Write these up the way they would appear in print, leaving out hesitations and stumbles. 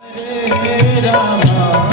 Hare Rama,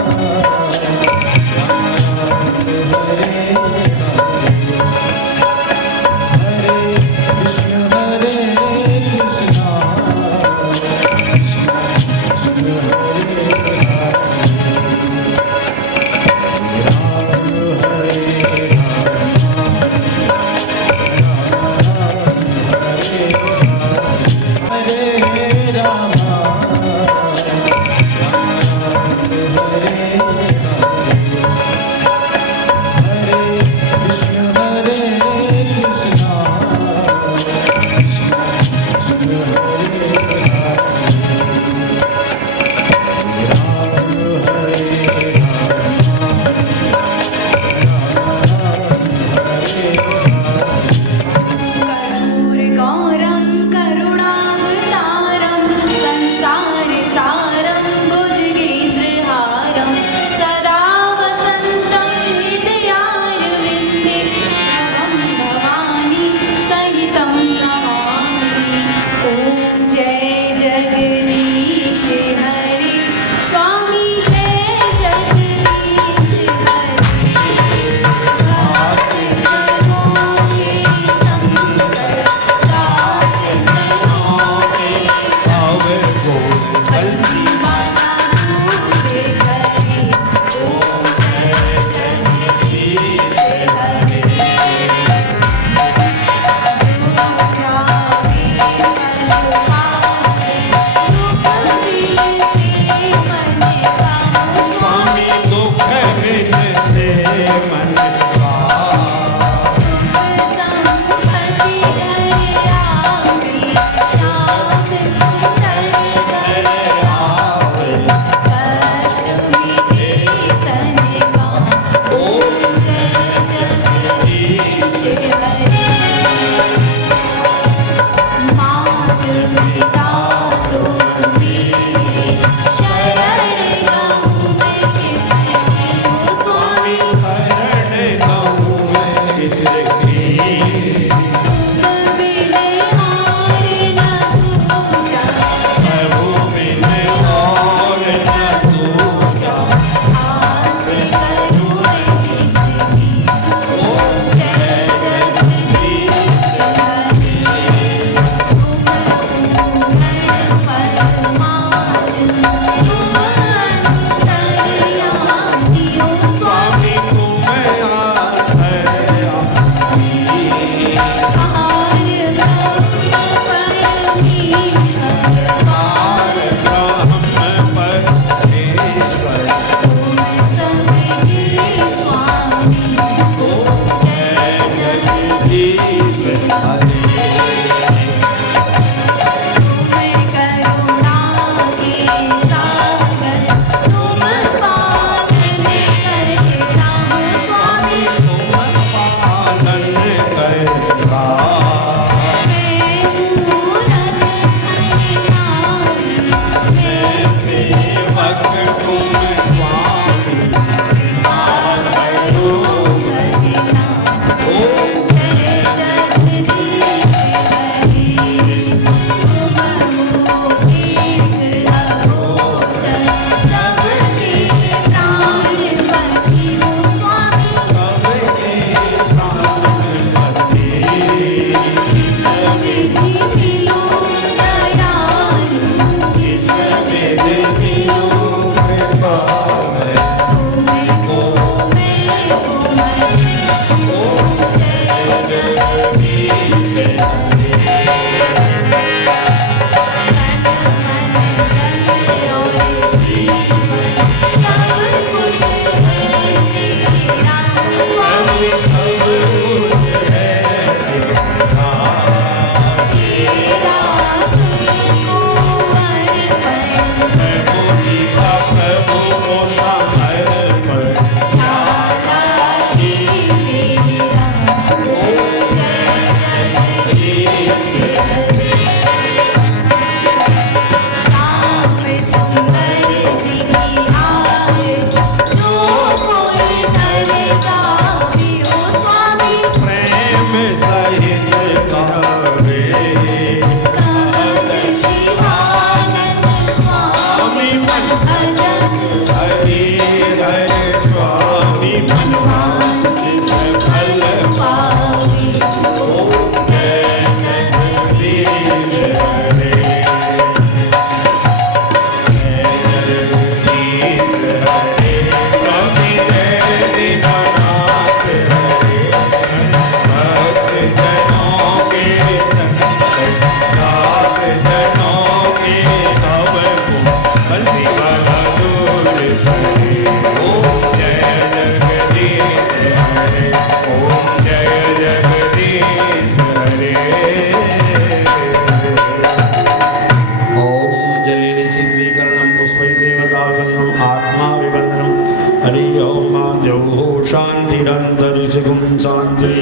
शांति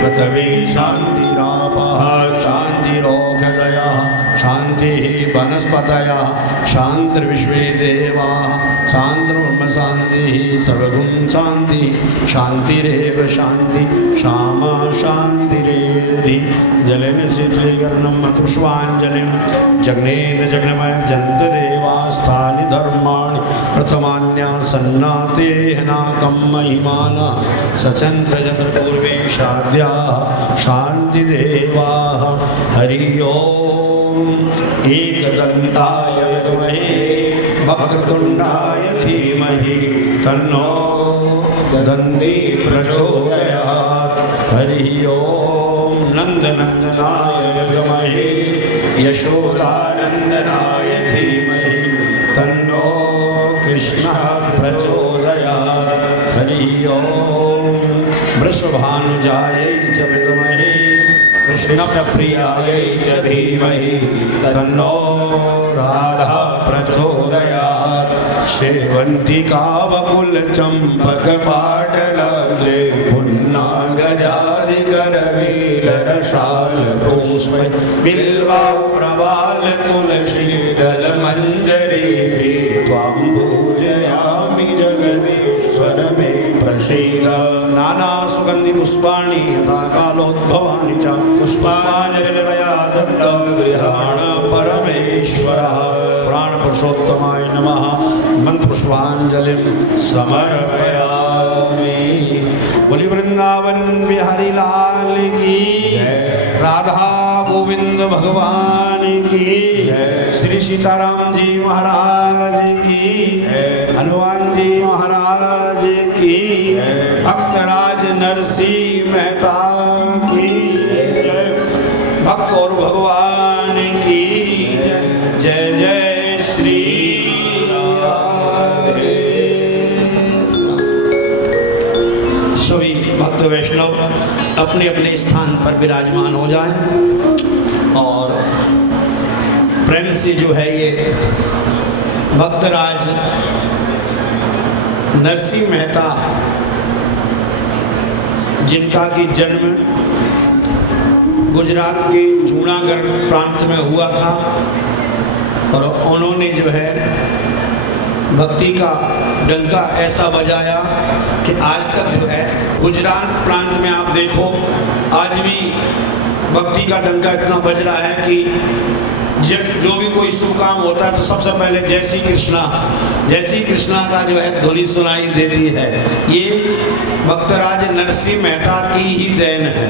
पृथ्वी शांतिरापः शांतिरोषधयः शांति वनस्पतयः शांतिर्विश्वे देवाः शांतिर्ब्रह्म शांति सर्वगुण शांति शांतिरेव शांति श्यामा शांतिरेधि जलेन शीतलीकरणं पुष्पांजलिं जग्नेन जग्नमय जन्त देवास्थानि धर्माणि प्रथमान्या सन्नातेनाकं महिमाना सचंद्र चतुर्पूर्वे शाद्या शांतिदेवाः हरि ओम एकदन्ताय विद्महे वक्रतुण्डाय धीमहि तन्नो दन्ती प्रचोदयात् हरि ओम नंदनंदनाय विद्महे यशोदानंदनाय धीमहि तन्नो कृष्णः प्रचोदयात् हरि ओम वृषभानुजायै च विद्महे कृष्णप्रियायै च धीमहि तन्नो राधा प्रचोदयात् शेवन्तिका वकुलचम्पकपाटलाग्रे पुन्नागजादिकरवीररसालपुष्पै बिल्वाप्रवालतुलसीदलमञ्जरी त्वां पूजयामि जगदीश्वर मे प्रसीद नाना सुगंधि पुष्पाणि यथा कालोद्भवानि च पुष्पाञ्जलिर्मया दत्तं गृहाण परमेश्वरः पुराण पुरुषोत्तमाय नमः मंत्र पुष्पांजलिं समर्पयामि। बोली वृंदावन बिहारी लाल की राधा गोविंद भगवान की श्री सीताराम जी महाराज की हनुमान जी महाराज की भक्तराज नरसिंह मेहता की भक्त और भगवान की जय जय श्री राधे। सभी भक्त वैष्णव अपने अपने स्थान पर विराजमान हो जाएं और प्रेम से जो है ये भक्तराज नरसिंह मेहता जिनका की जन्म गुजरात के जूनागढ़ प्रांत में हुआ था और उन्होंने जो है भक्ति का डंका ऐसा बजाया कि आज तक जो है गुजरात प्रांत में आप देखो आज भी भक्ति का डंका इतना बज रहा है कि जो भी कोई शुभ काम होता है तो सबसे पहले जय श्री कृष्णा का जो है ध्वनि सुनाई देती है। ये भक्तराज नरसिंह मेहता की ही देन है।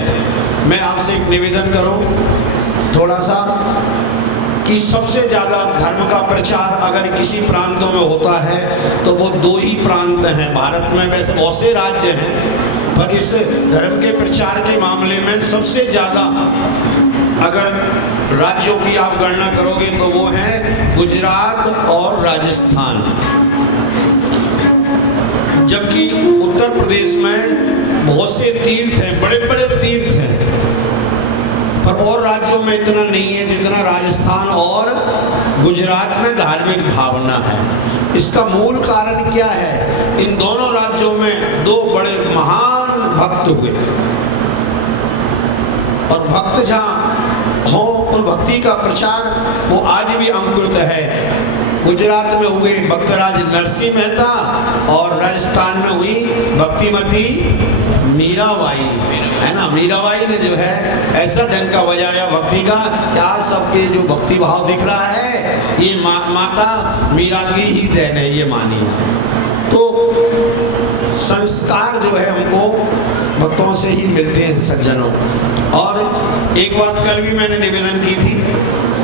मैं आपसे एक निवेदन करूं थोड़ा सा कि सबसे ज़्यादा धर्म का प्रचार अगर किसी प्रांतों में होता है तो वो दो ही प्रांत हैं भारत में। वैसे बहुत से राज्य हैं पर इस धर्म के प्रचार के मामले में सबसे ज़्यादा अगर राज्यों की आप गणना करोगे तो वो हैं गुजरात और राजस्थान, जबकि उत्तर प्रदेश में बहुत से तीर्थ हैं, बड़े बड़े तीर्थ हैं, पर और राज्यों में इतना नहीं है जितना राजस्थान और गुजरात में धार्मिक भावना है। इसका मूल कारण क्या है? इन दोनों राज्यों में दो बड़े महान भक्त हुए और भक्त जहाँ हो उन भक्ति का प्रचार वो आज भी अंकुरित है। गुजरात में हुए भक्तराज नरसिंह मेहता और राजस्थान में हुई भक्तिमती मीराबाई, है ना। मीराबाई ने जो है ऐसा डंका बजाया भक्ति का, आज सबके जो भक्ति भाव दिख रहा है ये माता मीरा की ही देन है, ये मानिए। तो संस्कार जो है हमको भक्तों से ही मिलते हैं सज्जनों। और एक बात कल भी मैंने निवेदन की थी,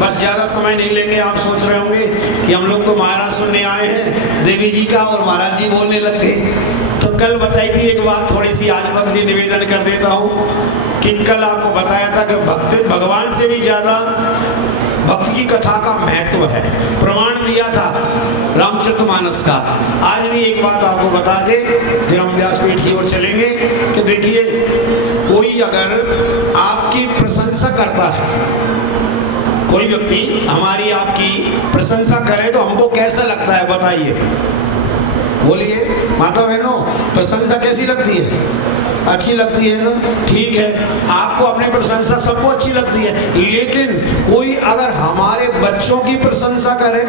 बस ज़्यादा समय नहीं लेंगे। आप सोच रहे होंगे कि हम लोग तो महाराज सुनने आए हैं, देवी जी का और महाराज जी बोलने लग गए। तो कल बताई थी एक बात, थोड़ी सी आज वक्त भी निवेदन कर देता हूँ कि कल आपको बताया था कि भक्त भगवान से भी ज़्यादा भक्त की कथा का महत्व है। प्रमाण दिया था रामचरितमानस का। आज भी एक बात आपको बता दे, फिर हम व्यासपीठ की ओर चलेंगे कि देखिए कोई अगर आपकी प्रशंसा करता है, कोई व्यक्ति हमारी आपकी प्रशंसा करे तो हमको कैसा लगता है बताइए। बोलिए माता बहनों, प्रशंसा कैसी लगती है? अच्छी लगती है ना? ठीक है, आपको अपनी प्रशंसा सबको अच्छी लगती है, लेकिन कोई अगर हमारे बच्चों की प्रशंसा करे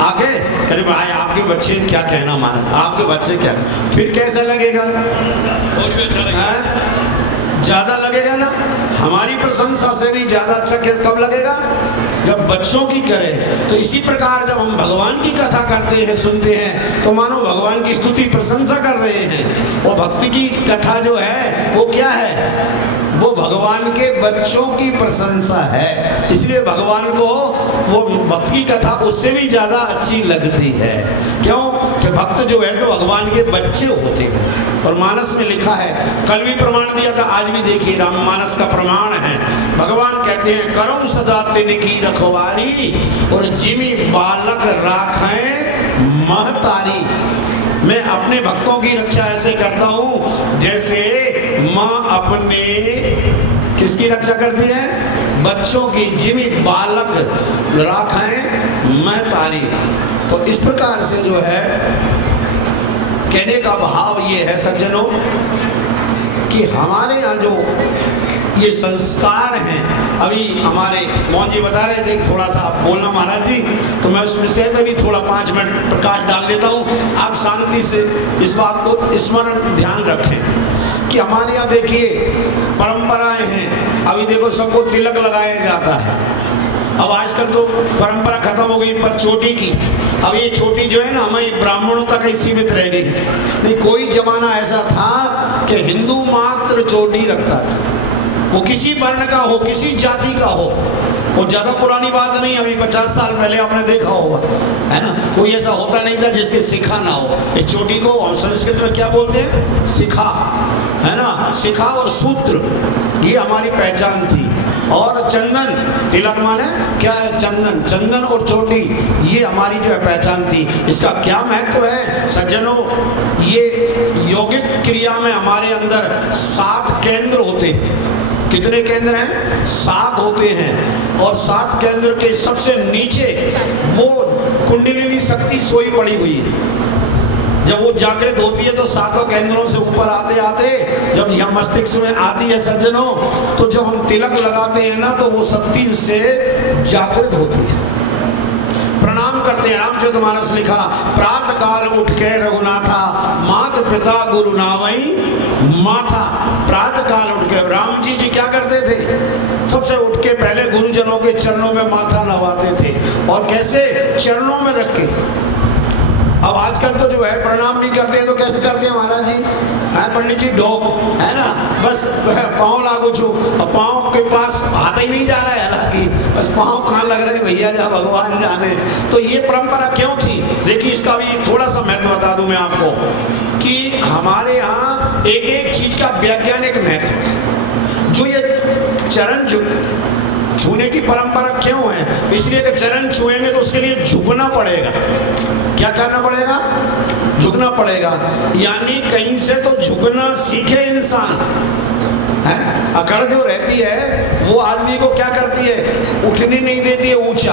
आगे, अरे भाई आपके बच्चे क्या कहना माना, आपके बच्चे क्या, फिर कैसा लगेगा? और भी अच्छा लगेगा, ज्यादा लगेगा ना। हमारी प्रशंसा से भी ज्यादा अच्छा कब लगेगा? जब बच्चों की करें। तो इसी प्रकार जब हम भगवान की कथा करते हैं, सुनते हैं, तो मानो भगवान की स्तुति प्रशंसा कर रहे हैं। और भक्ति की कथा जो है वो क्या है? वो भगवान के बच्चों की प्रशंसा है। इसलिए भगवान को वो भक्त की कथा उससे भी ज्यादा अच्छी लगती है। क्यों? कि भक्त जो है तो भगवान के बच्चे होते हैं। और मानस में लिखा है, कल भी प्रमाण दिया था, आज भी देखिए राममानस का प्रमाण है। भगवान कहते हैं, करो सदा तिनकी रखवारी और जिमी बालक राखें महतारी। मैं अपने भक्तों की रक्षा ऐसे करता हूँ जैसे माँ अपने किसकी रक्षा करती है? बच्चों की। जिमी बालक राखें महतारी। तो इस प्रकार से जो है कहने का भाव ये है सज्जनों कि हमारे यहाँ जो ये संस्कार हैं, अभी हमारे मोहन जी बता रहे थे कि थोड़ा सा आप बोलना महाराज जी, तो मैं उस विषय पे भी थोड़ा 5 मिनट प्रकाश डाल देता हूँ। आप शांति से इस बात को स्मरण ध्यान रखें कि हमारे यहाँ देखिए परंपराएं हैं। अभी देखो सबको तिलक लगाया जाता है। अब आजकल तो परंपरा खत्म हो गई पर चोटी की। अब ये चोटी जो है ना हमारी ब्राह्मणों तक ही सीमित रह गई। नहीं, कोई जमाना ऐसा था कि हिंदू मात्र चोटी रखता था, वो किसी वर्ण का हो, किसी जाति का हो। वो ज्यादा पुरानी बात नहीं, अभी 50 साल पहले आपने देखा होगा, है ना? कोई ऐसा होता नहीं था जिसके शिखा ना हो। इस चोटी को हम संस्कृत में क्या बोलते हैं? शिखा, है ना? शिखा और सूत्र, ये हमारी पहचान थी। और चंदन, तिलक माने क्या है? चंदन। चंदन और चोटी, ये हमारी जो है पहचान थी। इसका क्या महत्व है सज्जनों? ये यौगिक क्रिया में हमारे अंदर 7 केंद्र होते हैं। कितने केंद्र हैं? 7 होते हैं। और 7 केंद्र के सबसे नीचे वो कुंडलिनी शक्ति सोई पड़ी हुई है। जब वो जागृत होती है तो 7 केंद्रों से ऊपर आते आते जब यह मस्तिष्क में आती है सज्जनों, तो जब हम तिलक लगाते हैं ना तो वो शक्ति उससे जागृत होती है। प्रणाम करते हैं। रामचरितमानस लिखा, प्रातः काल उठ के रघुनाथा मात पिता गुरु नावई माथा। प्रातः काल उठ के राम जी क्या करते थे? सबसे उठ के पहले गुरुजनों के चरणों में माथा नवाते थे। और कैसे? चरणों में रख के। अब आजकल तो जो है प्रणाम भी करते हैं तो कैसे करते हैं महाराज जी? है पंडित जी ढोक, है ना? बस पाँव लागू छू, और पाँव के पास हाथ ही नहीं जा रहा है, हालांकि बस पाँव कहाँ लग रहे हैं भैया, जहाँ भगवान जाने। तो ये परंपरा क्यों थी? देखिए इसका भी थोड़ा सा महत्व बता दूं मैं आपको कि हमारे यहाँ एक एक चीज का वैज्ञानिक महत्व है। जो ये चरण छूने की परंपरा क्यों है? इसलिए कि चरण छुएंगे तो उसके लिए झुकना पड़ेगा। क्या करना पड़ेगा? झुकना पड़ेगा। यानी कहीं से तो झुकना सीखे इंसान, है? अकड़ जो रहती है वो आदमी को क्या करती है? उठने नहीं देती है ऊंचा,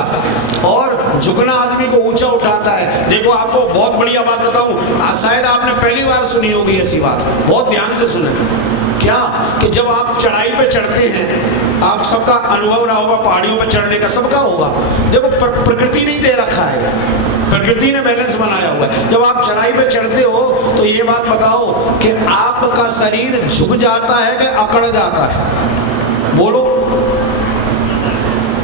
और झुकना आदमी को ऊंचा उठाता है। देखो आपको बहुत बढ़िया बात बताऊं, शायद आपने पहली बार सुनी होगी ऐसी बात, बहुत ध्यान से सुने। क्या कि जब आप चढ़ाई पे चढ़ते हैं, आप सबका अनुभव रहा होगा पहाड़ियों पे चढ़ने का, सबका होगा। देखो प्रकृति नहीं दे रखा है, प्रकृति ने बैलेंस बनाया हुआ है। जब आप चढ़ाई पे चढ़ते हो तो ये बात बताओ कि आपका शरीर झुक जाता है कि अकड़ जाता है? बोलो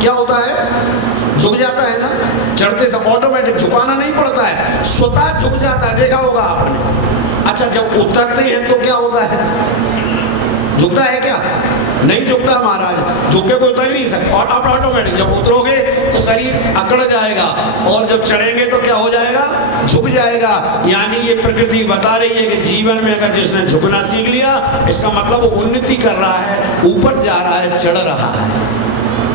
क्या होता है? झुक जाता है ना। चढ़ते से ऑटोमेटिक झुकाना नहीं पड़ता है, स्वतः झुक जाता है, देखा होगा आपने। अच्छा, जब उतरते हैं तो क्या होता है? झुकता है क्या? नहीं झुकता महाराज, झुक के कोई उतर ही नहीं सकता। और अब ऑटोमेटिक जब उतरोगे तो शरीर अकड़ जाएगा, और जब चढ़ेंगे तो क्या हो जाएगा? झुक जाएगा। यानी ये प्रकृति बता रही है कि जीवन में अगर जिसने झुकना सीख लिया, इसका मतलब वो उन्नति कर रहा है, ऊपर जा रहा है, चढ़ रहा है।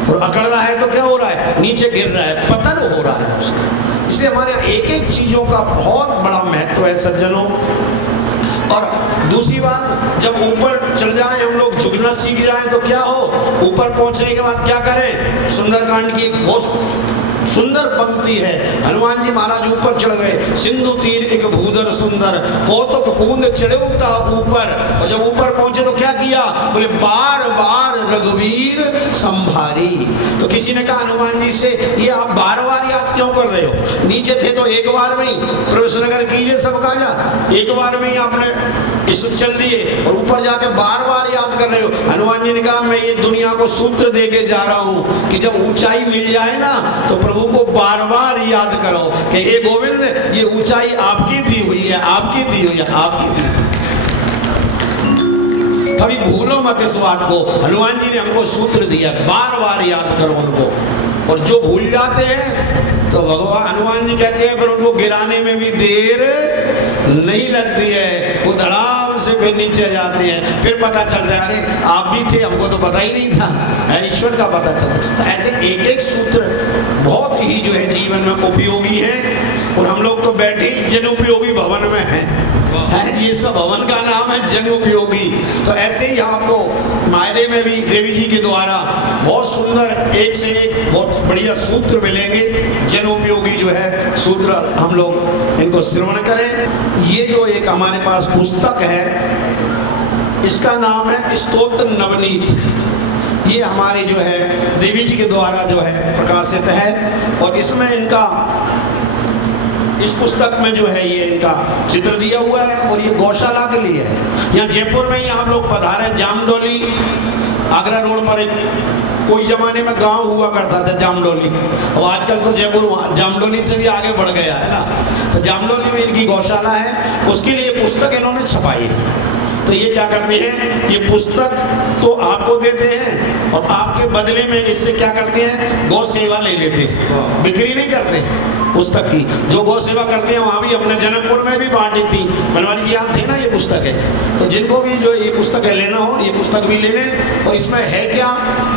और अकड़ रहा है तो क्या हो रहा है? नीचे गिर रहा है, पतन हो रहा है उसका। इसलिए हमारे एक एक चीजों का बहुत बड़ा महत्व है सज्जनों। और दूसरी बात, जब ऊपर चल जाएं हम लोग, झुकना सीख जाएं तो क्या हो? ऊपर पहुंचने के बाद क्या करें? सुंदरकांड की एक बहुत सुंदर पंक्ति है। हनुमान जी महाराज ऊपर चढ़ गए, सिंधु तीर एक भूधर सुंदर, कौतुक पूंद चढ़े उता ऊपर। और जब ऊपर पहुंचे तो क्या किया, बोले बार बार रघुवीर संभारी। तो किसी ने कहा हनुमान जी से, ये आप बार बार याद क्यों कर रहे हो, नीचे थे तो एक बार में ही प्रवेश नगर कीजिए सब काजा, एक बार में ही आपने इस चल दिए और ऊपर जाके बार बार याद कर रहे हो। हनुमान जी ने कहा मैं ये दुनिया को सूत्र दे के जा रहा हूं कि जब ऊंचाई मिल जाए ना तो प्रभु को बार बार याद करो कि हे गोविंद ये ऊंचाई आपकी दी हुई है, आपकी दी हुई है, आपकी दी। कभी भूलो मत इस बात को, हनुमान जी ने हमको सूत्र दिया, बार बार याद करो उनको। और जो भूल जाते हैं तो भगवान हनुमान जी कहते हैं पर उनको गिराने में भी देर नहीं लगती है, वो धड़ाम से फिर नीचे जाते हैं, फिर पता चलता है अरे आप भी थे, हमको तो पता ही नहीं था, ईश्वर का पता चलता। तो ऐसे एक एक सूत्र बहुत ही जो है जीवन में उपयोगी है। और हम लोग तो बैठे जन उपयोगी भवन में हैं, ये सब भवन का नाम है जन उपयोगी। तो ऐसे ही आपको मायरे में भी देवी जी के द्वारा बहुत सुंदर एक से एक बहुत बढ़िया सूत्र मिलेंगे, जन उपयोगी जो है सूत्र हम लोग इनको श्रवण करें। ये जो एक हमारे पास पुस्तक है इसका नाम है स्तोत्र नवनीत, ये हमारे जो है देवी जी के द्वारा जो है प्रकाशित है। और इसमें इनका इस पुस्तक में जो है ये इनका चित्र दिया हुआ है और ये गौशाला के लिए है। यहाँ जयपुर में ही आप लोग पधारे, जामडोली आगरा रोड पर एक कोई जमाने में गांव हुआ करता था जामडोली, और आजकल तो जयपुर जामडोली से भी आगे बढ़ गया है ना। तो जामडोली में इनकी गौशाला है, उसके लिए पुस्तक इन्होंने छपाई है। तो ये क्या करते हैं, ये पुस्तक तो आपको देते हैं और आपके बदले में इससे क्या करते हैं, गौ सेवा ले लेते हैं, बिक्री नहीं करते हैं पुस्तक की। जो गौ सेवा करते हैं वहाँ भी हमने जनकपुर में भी बांटी थी, बनवारी जी आप थे ना, ये पुस्तक है। तो जिनको भी जो ये पुस्तक है लेना हो ये पुस्तक भी ले लें। और इसमें है क्या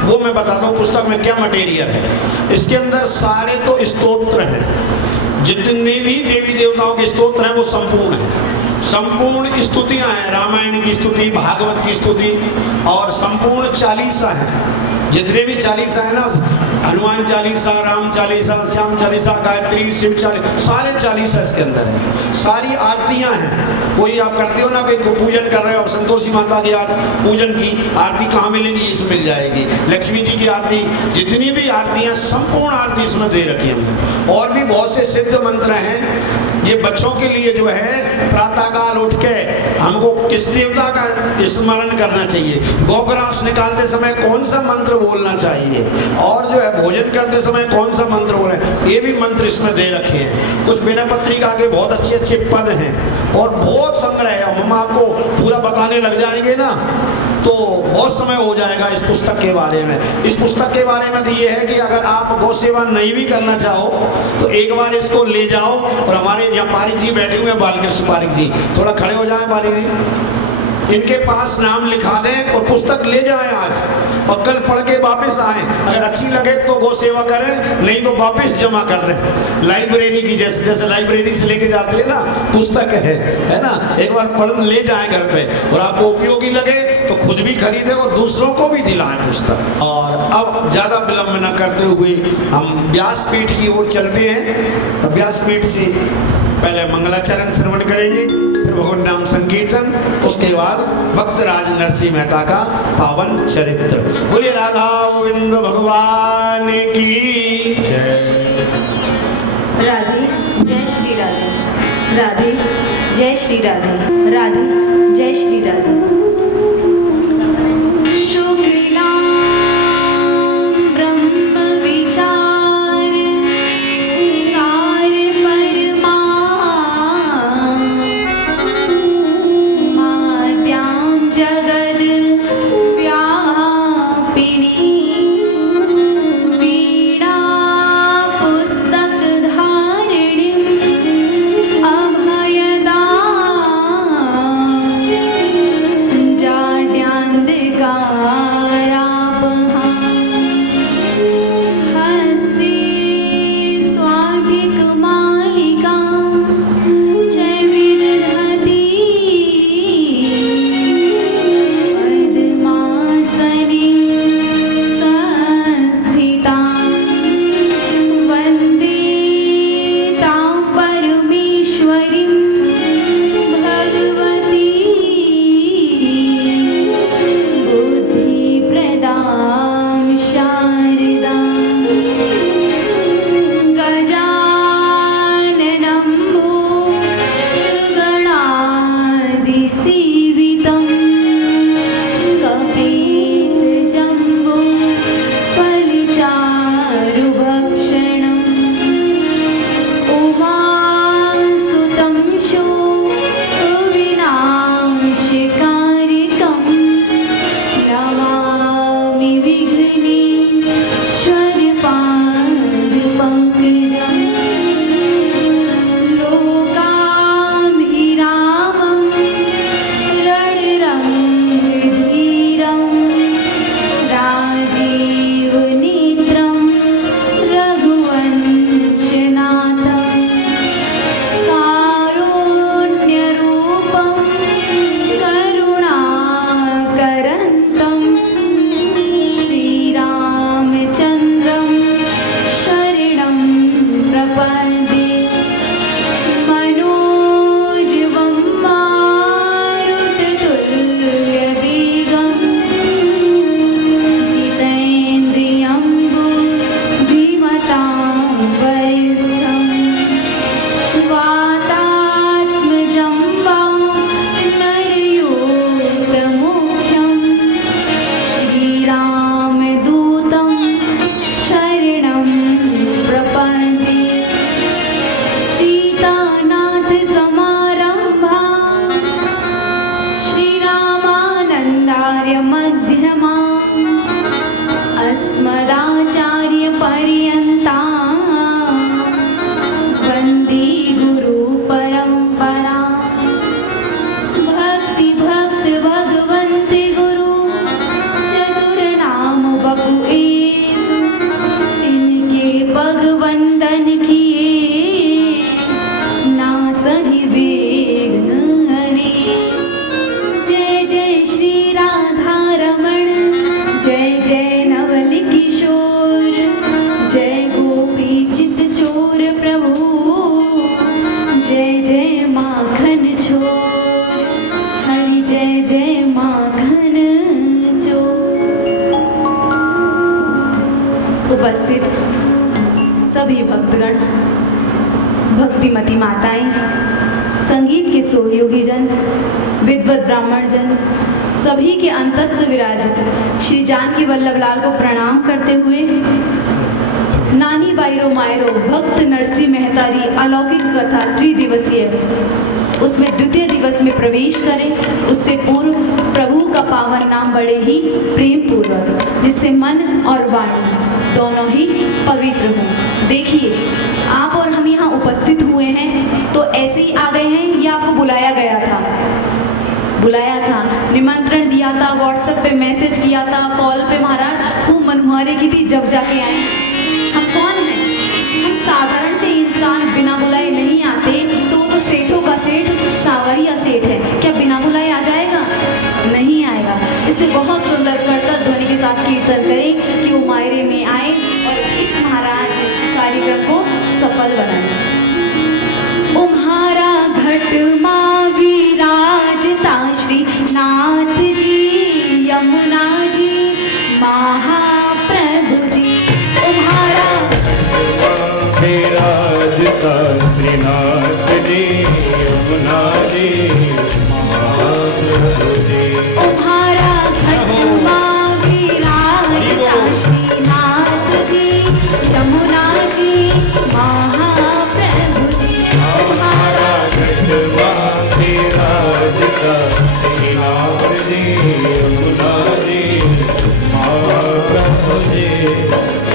वो मैं बता दूँ, पुस्तक में क्या मटेरियल है। इसके अंदर सारे तो स्तोत्र हैं, जितने भी देवी देवताओं के स्तोत्र हैं वो संपूर्ण है, संपूर्ण स्तुतियां हैं, रामायण की स्तुति, भागवत की स्तुति और संपूर्ण चालीसा है। जितने भी चालीसा है ना, हनुमान चालीसा, राम चालीसा, श्याम चालीसा, गायत्री, शिव चालीसा, सारे चालीसा इसके अंदर है। सारी आरतियां हैं, कोई आप करते हो ना कि पूजन कर रहे हो, संतोषी माता की पूजन की आरती कहाँ मिलेगी, इसमें मिल जाएगी। लक्ष्मी जी की आरती, जितनी भी आरती हैं संपूर्ण आरती इसमें दे रखी है हमने। और भी बहुत से सिद्ध मंत्र हैं, ये बच्चों के लिए जो है प्रातःकाल उठ के हमको किस देवता का स्मरण करना चाहिए, गोग्रास निकालते समय कौन सा मंत्र बोलना चाहिए, और जो है भोजन करते समय कौन सा मंत्र बोले, ये भी मंत्र इसमें दे रखे हैं। कुछ बिना पत्रिका के बहुत अच्छे अच्छे पद हैं और बहुत संग्रह है। हम आपको पूरा बताने लग जाएंगे ना तो बहुत समय हो जाएगा इस पुस्तक के बारे में। इस पुस्तक के बारे में तो ये है कि अगर आप गौ सेवा नहीं भी करना चाहो तो एक बार इसको ले जाओ। और हमारे यहाँ पारिक जी बैठे हुए हैं, बालकृष्ण पारिक जी, थोड़ा खड़े हो जाएं पारिक जी, इनके पास नाम लिखा दें और पुस्तक ले जाएं आज, और कल पढ़ के वापस आएं। अगर अच्छी लगे तो गौ सेवा करें, नहीं तो वापस जमा कर दें लाइब्रेरी की, जैसे जैसे लाइब्रेरी से लेके जाते हैं ना पुस्तक है ना, एक बार पढ़ ले जाएं घर पे, और आपको उपयोगी लगे तो खुद भी खरीदें और दूसरों को भी दिलाएं पुस्तक। और अब ज़्यादा विलम्ब न करते हुए हम व्यासपीठ की ओर चलते हैं। और व्यासपीठ से पहले मंगलाचरण श्रवण करेंगे, फिर भगवान नाम संकीर्तन, उसके बाद भक्तराज नरसिंह मेहता का पावन चरित्र। बोलिए राधा गोविंद भगवान की जय। राधे जय श्री राधे, राधे जय श्री राधे, राधे जय श्री राधे। सभी भक्तगण, भक्तिमती माताएं, संगीत के सहयोगी जन, विद्वत ब्राह्मण जन, सभी के अंतस्थ विराजित श्री जानकी वल्लभ लाल को प्रणाम करते हुए नानी बाईरो मायरो भक्त नरसिंह मेहतारी अलौकिक कथा त्रिदिवसीय उसमें द्वितीय दिवस में प्रवेश करें। उससे पूर्व प्रभु का पावन नाम बड़े ही प्रेम पूर्वक, जिससे मन और वाणी दोनों ही पवित्र हों। देखिए, आप और हम यहाँ उपस्थित हुए हैं तो ऐसे ही आ गए हैं या आपको बुलाया गया था? बुलाया था, निमंत्रण दिया था, व्हाट्सएप पे मैसेज किया था, कॉल पे महाराज खूब मनमुहारे की थी, जब जाके आए। हम कौन हैं? हम साधारण से इंसान बिना बुलाए नहीं आते, तो वो तो सेठों का सेठ, सावरिया सेठ है, क्या बिना बुलाए आ जाएगा? नहीं आएगा। इससे बहुत सुंदर कर्तव्य ध्वनि के साथ कीर्तन करें कि वो मायरे में आए और इस महाराज कार्यक्रम को सफल बनाए। उम्हारा घट माँ विराजता श्री नाथ जी, यमुना जी, महाप्रभु जी। उम्हारा विराजता श्रीनाथ जी, यमुना जी, महाप्रभु जी। उम्हारा घट माँ विराजता श्रीनाथ जी, यमुना जी, महाप्रभु जी। हमारा घटवा विराजता श्रीनाथ जी, यमुना जी, महाप्रभु जी।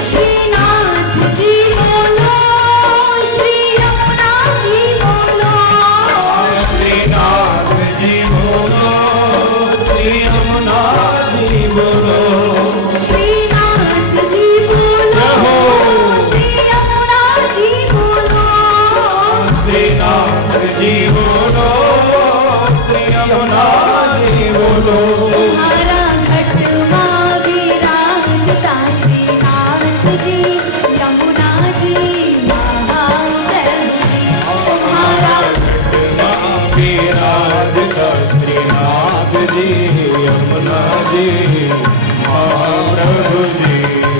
श्रीनाथ जी बोलो, श्री यमुना जी बोलो, श्रीनाथ जी बोलो, श्री यमुना जी बोलो। श्रीनाथ जी बोलो, श्री यमुना जी बोलो, श्रीनाथ जी बोलो, श्री यमुना जी बोलो। तुम्हारा घटवा विराजता श्रीनाथ जी, यमुना जी, महाप्रभु जी। तुम्हारा घटवा विराजता श्रीनाथ जी, यमुना जी, महाप्रभु जी।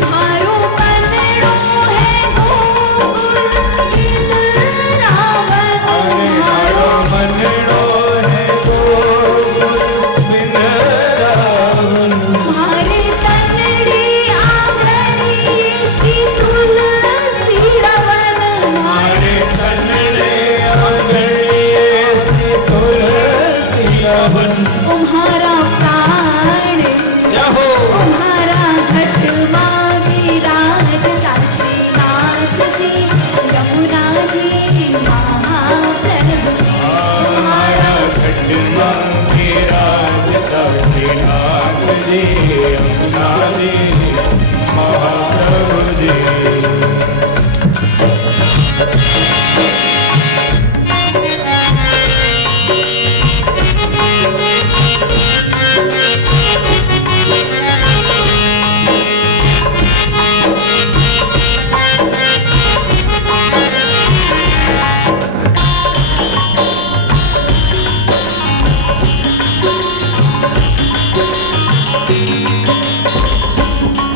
मारो पन्नड़ो है गोकुल वृंदावन, हमारो मनड़ो है गोकुल वृंदावन। तुम्हारे तन्नड़ी आंगनी श्री तुलसी रवन, हमारे कन्नड़े आंगड़िए श्री तुलसी रवन। तुम्हारा प्राण, जहो तुम्हारा घटवा विराजता श्रीनाथ जी, यमुना जी, महाप्रभु जी। हमारा घटवा विराजता श्रीनाथ जी, यमुना जी, महाप्रभु जी।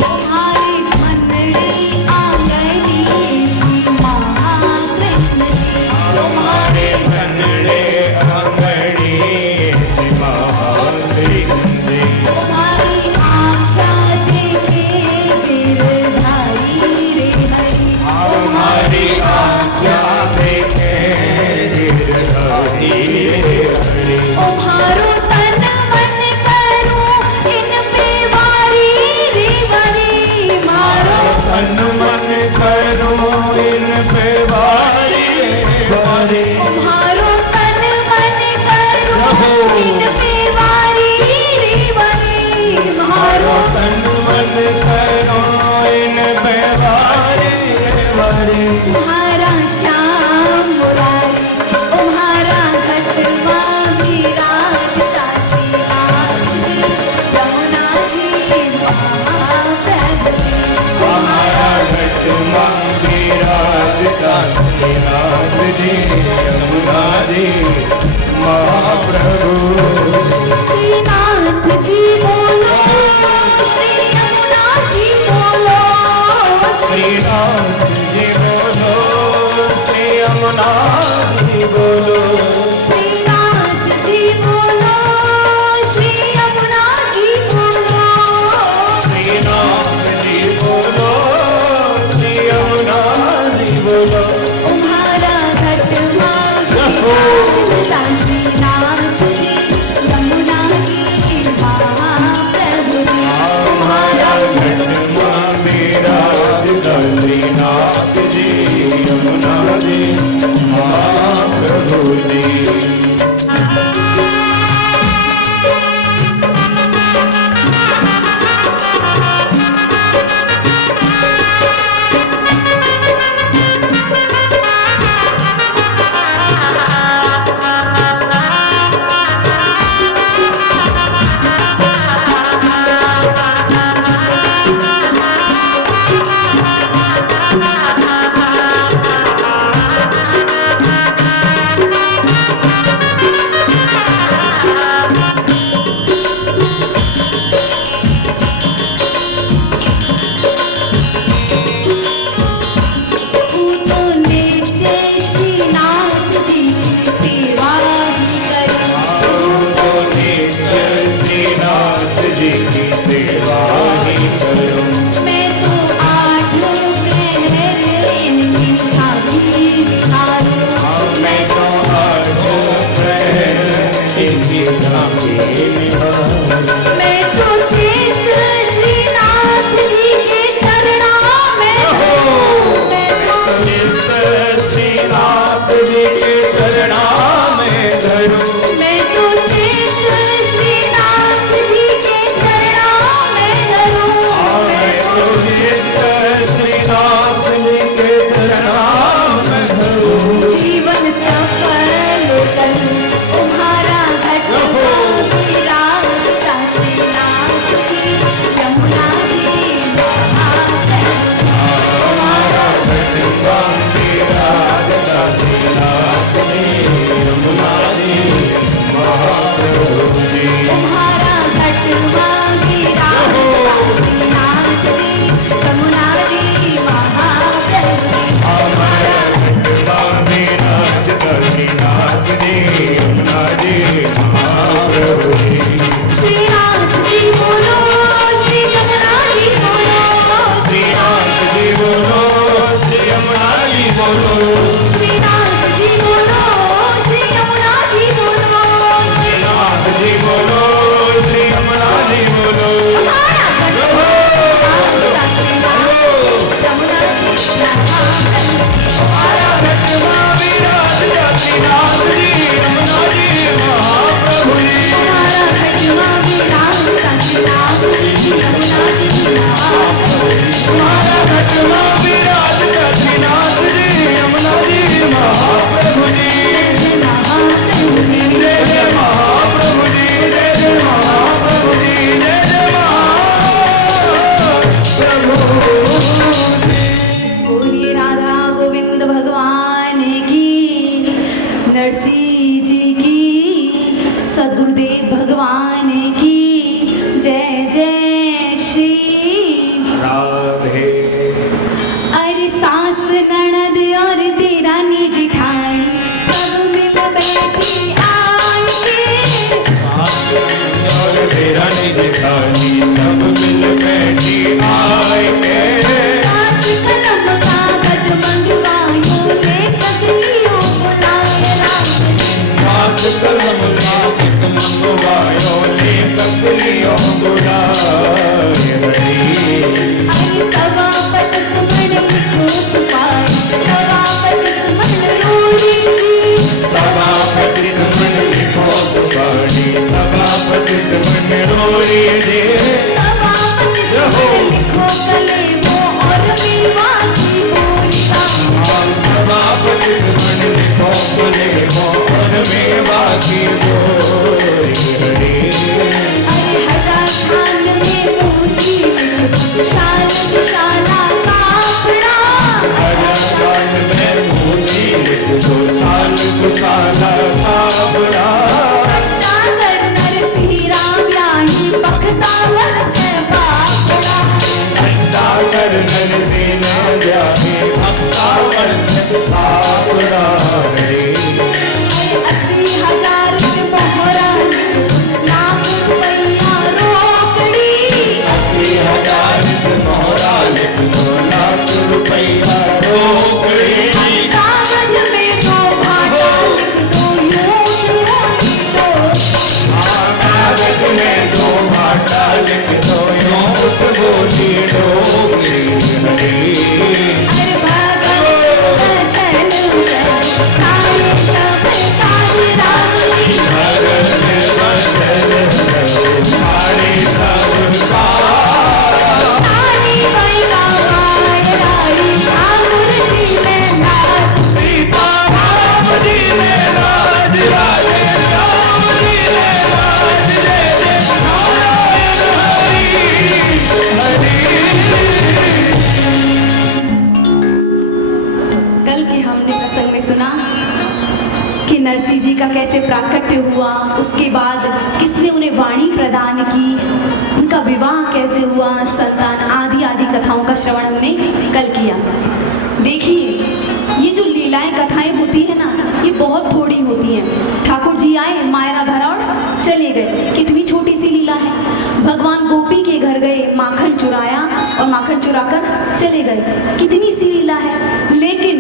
तुम्हारी मनड़ी आंगनी श्री महाकृष्ण जी। हमारे कन्नड़े आंगड़िए श्री महाकृष्ण जी। तुम्हारी आज्ञा देखे गिरधारी रे हरि। हमारी आज्ञा देखे गिरधारी रे हरि। तुम्हारो तन मन करूं इन पे वारी रे हरि। मारो तन मन करो इन पे वारी वारी। तुम्हारो तन मन करूं इन पे वारी रे हरि। मारो तन मन करो इन पे वारी वारी। तुम्हारा श्याम मुरारी, तुम्हारा घटवा विराजता श्रीनाथ जी, यमुना जी, महाप्रभु जी। हमारा घटवा विराजता श्रीनाथ जी, यमुना जी, महाप्रभु। श्रीनाथ जी बोलो, श्री यमुना जी बोलो, श्रीनाथ जी बोलो, यमुना जी बोलो श्रीनाथ जी बोलो, श्री यमुना जी बोलो, श्रीनाथ जी बोलो श्री यमुना जी बोलो तुम्हारा घट माता श्रीनाथ जी यमुना जी महाप्रभु जी। हमारा घटमा मेरा श्रीनाथ जी यमुना जी महाप्रभु जी कर नर से न जाए भक्ता वर्ष आपड़ा कल के हमने प्रसंग में सुना कि नरसिंह जी का कैसे प्राकट्य हुआ, उसके बाद किसने उन्हें वाणी प्रदान की, उनका विवाह कैसे हुआ, संतान आदि आदि कथाओं का श्रवण हमने कल किया। देखिए ये जो लीलाएं कथाएं होती है ना, ये बहुत थोड़ी होती हैं। ठाकुर जी आए, मायरा भरा और चले गए, कितनी छोटी सी लीला है। भगवान गोपी के घर गए, माखन चुराया और माखन चुराकर चले गए, कितनी सी लीला है। लेकिन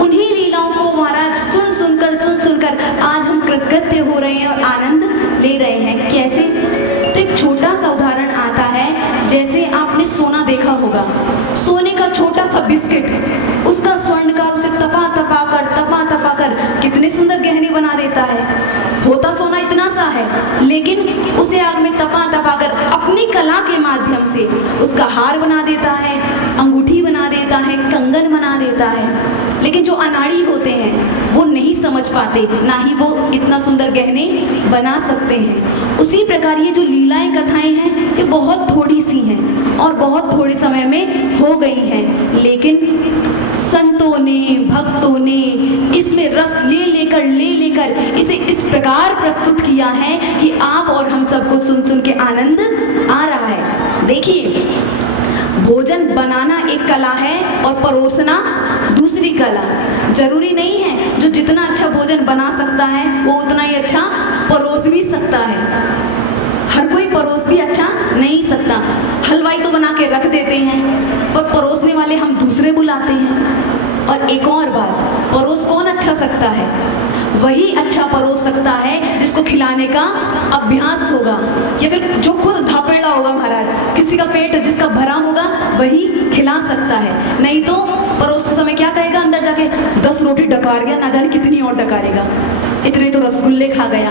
उन्हीं लीलाओं को महाराज सुन सुनकर आज हम कृतकृत्य हो रहे हैं और आनंद ले रहे हैं। कैसे? तो एक छोटा सा उदाहरण आता है, जैसे आपने सोना देखा होगा, सोने का छोटा सा बिस्किट, उसका स्वर्णकार उसे तपा तपा कर कितने सुंदर गहने बना देता है। होता सोना इतना सा है, लेकिन उसे आग में तपा कर अपनी कला के माध्यम से उसका हार बना देता है, अंगूठी बना देता है, कंगन बना देता है। लेकिन जो अनाड़ी होते हैं वो नहीं समझ पाते, ना ही वो इतना सुंदर गहने बना सकते हैं। उसी प्रकार ये जो लीलाएं कथाएं हैं, ये बहुत थोड़ी सी हैं और बहुत थोड़े समय में हो गई हैं, लेकिन संतों ने, भक्तों ने इसमें रस ले लेकर इसे इस प्रकार प्रस्तुत किया है कि आप और हम सबको सुन के आनंद आ रहा है। देखिए, भोजन बनाना एक कला है और परोसना दूसरी कला। जरूरी नहीं है जो जितना अच्छा भोजन बना सकता है वो उतना ही अच्छा परोस भी सकता है। हर कोई परोस भी अच्छा नहीं सकता। हलवाई तो बना के रख देते हैं, पर परोसने वाले हम दूसरे बुलाते हैं। और एक और बात, परोस कौन अच्छा सकता है? वही अच्छा परोस सकता है जिसको खिलाने का अभ्यास होगा, या फिर जो खुद धापेड़ा होगा। महाराज, किसी का पेट जिसका भरा होगा वही खिला सकता है, नहीं तो परोसते समय क्या कहेगा, अंदर जाके 10 रोटी डकार गया, ना जाने कितनी और डकारेगा, इतने तो रसगुल्ले खा गया।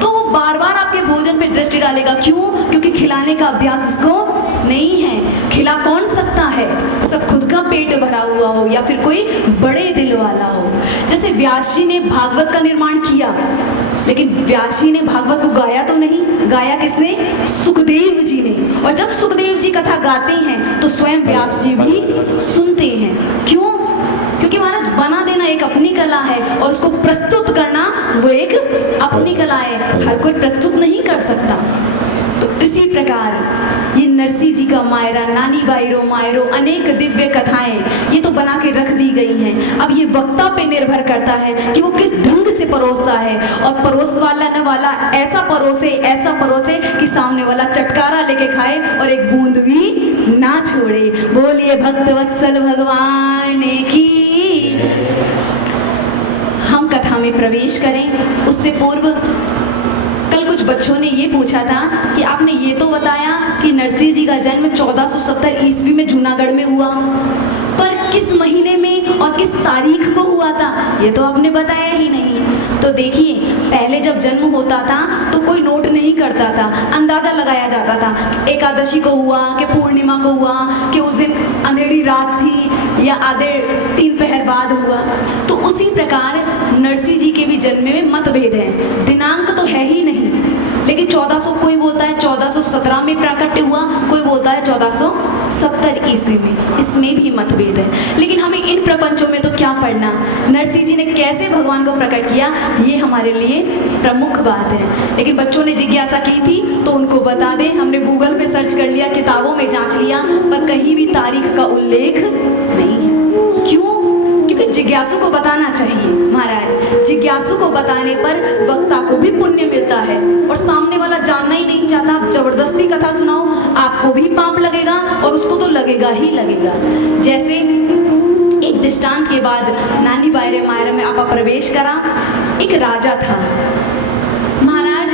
तो वो बार बार आपके भोजन पे दृष्टि डालेगा। क्यों? क्योंकि खिलाने का अभ्यास उसको नहीं है। खिला कौन सकता है? सब खुद का पेट भरा हुआ हो या फिर कोई बड़े दिल वाला हो। जैसे व्यास जी ने भागवत का निर्माण किया, लेकिन व्यास जी ने भागवत को गाया तो नहीं, गाया किसने? सुखदेव जी ने। और जब सुखदेव जी कथा गाते हैं तो स्वयं व्यास जी भी सुनते हैं। क्यों? क्योंकि महाराज बना देना एक अपनी कला है और उसको प्रस्तुत करना वो एक अपनी कला है। हर कोई प्रस्तुत नहीं कर सकता। तो इसी प्रकार ये नरसिंह जी का मायरा, नानी बायरो मायरो, अनेक दिव्य कथाएं ये तो बना के रख दी गई हैं। अब ये वक्ता पे निर्भर करता है कि वो किस ढंग से परोसता है, और परोस वाला ऐसा परोसे कि सामने वाला चटकारा लेके खाए और एक बूंद भी ना छोड़े। बोलिए भक्तवत्सल भगवान की। हम कथा में प्रवेश करें उससे पूर्व कल कुछ बच्चों ने ये पूछा था कि आपने ये तो बताया कि नरसिंह जी का जन्म 1470 ईस्वी में जूनागढ़ में हुआ, पर किस महीने में और किस तारीख को हुआ था ये तो आपने बताया ही नहीं। तो देखिए, पहले जब जन्म होता था तो कोई नोट नहीं करता था, अंदाजा लगाया जाता था एकादशी को हुआ कि पूर्णिमा को हुआ कि उस दिन अंधेरी रात थी या आधे 3 पहर बाद हुआ। तो उसी प्रकार नरसिंह जी के भी जन्म में मतभेद है। दिनांक तो है ही नहीं, लेकिन 1400 कोई बोलता है 1417 में प्राकट्य हुआ, कोई बोलता है 1470 ईस्वी में। इसमें भी मतभेद है। लेकिन हमें इन प्रपंचों में तो क्या पढ़ना, नरसिंह जी ने कैसे भगवान को प्रकट किया, ये हमारे लिए प्रमुख बात है। लेकिन बच्चों ने जिज्ञासा की थी तो उनको बता दें, हमने गूगल पे सर्च कर लिया, किताबों में जांच लिया, पर कहीं भी तारीख का उल्लेख नहीं है। क्यों? क्योंकि जिज्ञासु को बताना चाहिए। महाराज, जिज्ञासु को बताने पर वक्ता को भी पुण्य मिलता है, और सामने वाला जानना ही नहीं चाहता, आप जबरदस्ती कथा सुनाओ, आपको भी पाप लगेगा और उसको तो लगेगा ही लगेगा। जैसे एक दृष्टांत के बाद नानी बायरे मायरा में आपा प्रवेश करा। एक राजा था महाराज,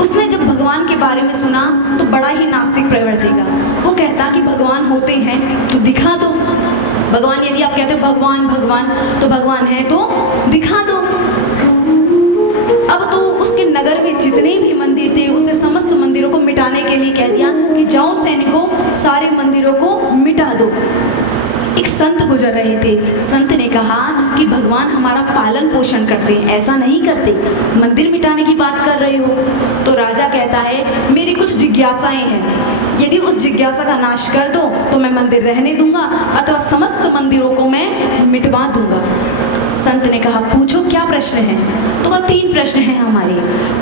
उसने जब भगवान के बारे में सुना तो बड़ा ही नास्तिक प्रवृत्ति का। वो कहता कि भगवान होते हैं तो दिखा दो, भगवान, यदि आप कहते हो भगवान भगवान तो भगवान है तो दिखा दो। अब तो उसके नगर में जितने भी मंदिर थे उसे समस्त मंदिरों को मिटाने के लिए कह दिया कि जाओ सैनिकों, सारे मंदिरों को मिटा दो। एक संत गुजर रहे थे। संत ने कहा कि भगवान हमारा पालन पोषण करते हैं, ऐसा नहीं करते, मंदिर मिटाने की बात कर रहे हो। तो राजा कहता है मेरी कुछ जिज्ञासाएं हैं, यदि उस जिज्ञासा का नाश कर दो तो मैं मंदिर रहने दूंगा अथवा समस्त मंदिरों को मैं मिटवा दूंगा। संत ने कहा पूछो क्या प्रश्न है। तो 3 प्रश्न हैं हमारे।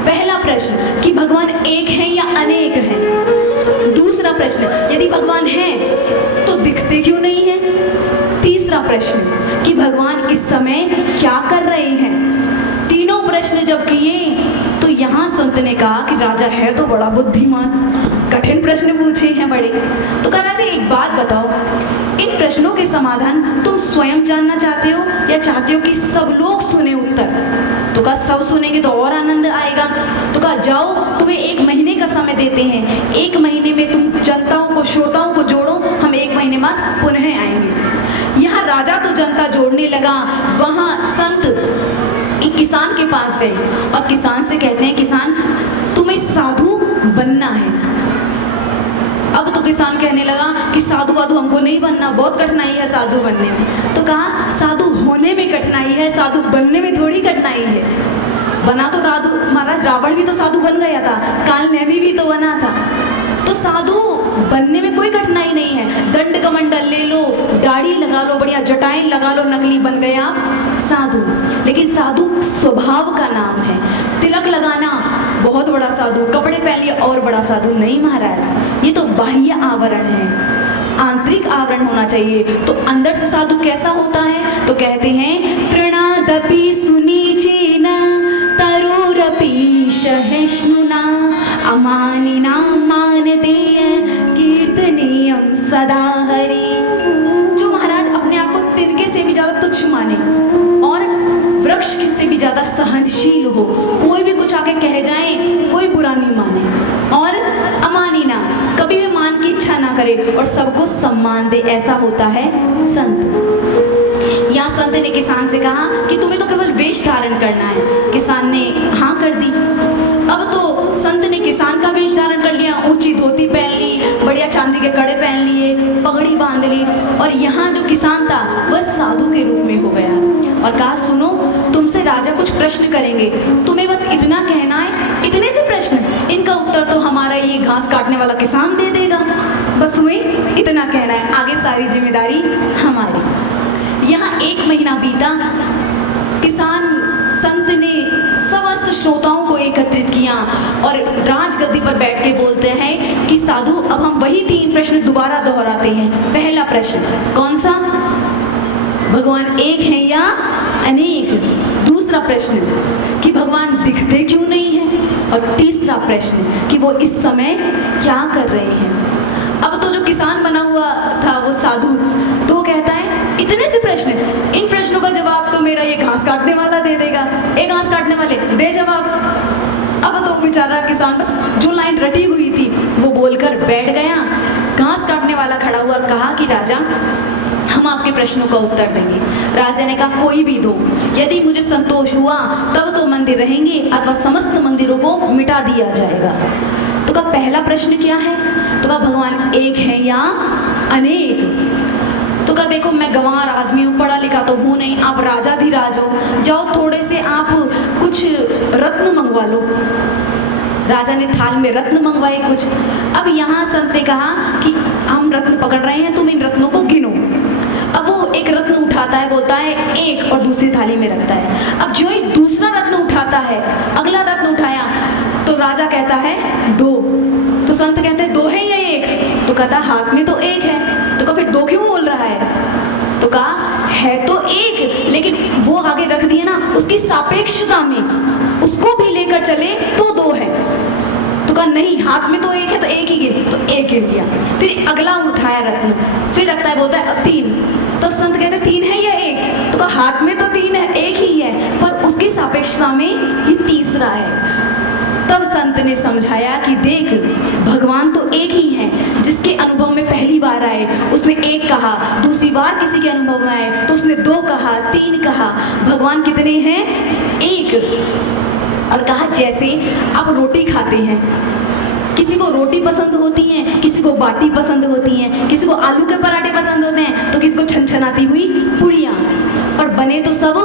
पहला प्रश्न कि भगवान एक हैं या अनेक हैं। दूसरा प्रश्न यदि भगवान हैं तो दिखते क्यों नहीं हैं। तीसरा प्रश्न कि भगवान इस समय क्या कर रहे हैं। तीनों प्रश्न जब किए तो यहाँ संत ने कहा कि राजा है तो बड़ा बुद्धिमान, कठिन प्रश्न पूछे हैं बड़े। तो कहा राजा एक बात बताओ, इन प्रश्नों के समाधान तुम स्वयं जानना चाहते हो या चाहते हो कि सब लोग सुने उत्तर। तो कहा सब सुनेंगे तो और आनंद आएगा। तो कहा जाओ तुम्हें 1 महीने का समय देते हैं, 1 महीने में तुम जनताओं को श्रोताओं को जोड़ो, हम 1 महीने बाद पुनः आएंगे। यहाँ राजा तो जनता जोड़ने लगा, वहाँ संत एक किसान के पास गए और किसान से कहते हैं किसान तुम्हें साधु बनना है। अब तो किसान कहने लगा कि साधु वाधु हमको नहीं बनना, बहुत कठिनाई है साधु बनने में। तो कहा साधु होने में कठिनाई है, साधु बनने में थोड़ी कठिनाई है। बना तो महाराज रावण भी तो साधु बन गया था, काल नेमी भी तो बना था। तो साधु बनने में कोई कठिनाई नहीं है, दंड कमंडल ले लो, दाढ़ी लगा लो, बढ़िया जटाएं लगा लो, नकली बन गया साधु। लेकिन साधु स्वभाव का नाम है। तिलक लगाना बहुत बड़ा साधु, कपड़े पहन लिए और बड़ा साधु नहीं महाराज, ये तो बाह्य आवरण है, आंतरिक आवरण होना चाहिए। तो अंदर से साधु कैसा होता है। तो कहते हैं तृणादपि सुनीचेन तरुरपि सहिष्णुना अमानिना मानदेय कीर्तनीयं सदा हरि। जो महाराज अपने आप को तिनके से भी ज्यादा तुच्छ माने और वृक्ष से भी ज्यादा सहनशील हो, कोई भी कुछ आके कह जाए कोई बुरा नहीं माने, और अमानिना कभी भी मान की इच्छा ना करे और सबको सम्मान दे, ऐसा होता है संत। यहाँ संत ने किसान से कहा कि तुम्हें तो केवल वेश धारण करना है। किसान ने हाँ कर दी। अब तो संत ने किसान का वेश धारण कर लिया, ऊंची धोती पहन ली, बढ़िया चांदी के कड़े पहन लिए, पगड़ी बांध ली, और यहाँ जो किसान था वह साधु के रूप में हो गया और कहा सुनो तुमसे राजा कुछ प्रश्न करेंगे, तुम्हें बस इतना कहना है, इतने से प्रश्न, इनका उत्तर तो हमारा ये घास काटने वाला किसान दे देगा, बस तुम्हें इतना कहना है, आगे सारी जिम्मेदारी हमारी। यहाँ 1 महीना बीता, किसान संत ने समस्त श्रोताओं को एकत्रित किया और राजगद्दी पर बैठ के बोलते हैं कि साधु अब हम वही 3 प्रश्न दोबारा दोहराते हैं। पहला प्रश्न कौन सा, भगवान एक हैं या अनेक। दूसरा प्रश्न कि भगवान दिखते क्यों नहीं हैं, और तीसरा प्रश्न कि वो इस समय क्या कर रहे हैं। अब तो जो किसान बना हुआ था वो साधु, तो वो कहता है इतने से प्रश्न, इन प्रश्नों का जवाब तो मेरा ये घास काटने वाला दे देगा, एक घास काटने वाले दे जवाब। अब तो बेचारा किसान बस जो लाइन रटी हुई थी वो बोलकर बैठ गया। घास काटने वाला खड़ा हुआ और कहा कि राजा हम आपके प्रश्नों का उत्तर देंगे। राजा ने कहा कोई भी दो, यदि मुझे संतोष हुआ तब तो मंदिर रहेंगे अथवा समस्त मंदिरों को मिटा दिया जाएगा। तो कहा पहला प्रश्न क्या है। तो कहा भगवान एक है या अनेक। तो कहा देखो मैं गंवार आदमी हूँ, पढ़ा लिखा तो हूँ नहीं, आप राजाधिराज हो, जाओ थोड़े से आप कुछ रत्न मंगवा लो। राजा ने थाल में रत्न मंगवाए कुछ। अब यहाँ संत ने कहा कि हम रत्न पकड़ रहे हैं, तुम इन रत्नों को गिनो। अब वो एक रत्न उठाता है, बोलता है एक, और दूसरी थाली में रखता है। अब जो ही दूसरा रत्न उठाता है, अगला रत्न उठाया तो राजा कहता है 2। तो संत कहते हैं 2 है या 1। तो कहता हाथ में तो 1 है। तो कहा फिर 2 क्यों बोल रहा है। तो कहा है तो 1, लेकिन वो आगे रख दिए ना, उसकी सापेक्षता में उसको भी लेकर चले तो 2 है। तो कहा नहीं हाथ में तो 1 है तो 1 ही गिर, तो 1 गिर लिया। फिर अगला उठाया रत्न, फिर रखता है, बोलता है 3। तब संत कहते 3 है या 1। तो कहा हाथ में तो 3 है, 1 ही है, पर उसकी सापेक्षता में ये तीसरा है। तब संत ने समझाया कि देख भगवान तो एक ही हैं, जिसके अनुभव में पहली बार आए उसने 1 कहा, दूसरी बार किसी के अनुभव में आए तो उसने 2 कहा, 3 कहा। भगवान कितने हैं, 1। और कहा जैसे आप रोटी खाते हैं किसी को रोटी पसंद होती है, किसी को बाटी पसंद होती है, किसी को आलू के पराठे पसंद होते हैं, तो किसी को छनछनाती हुई पूड़ियाँ। और बने तो सब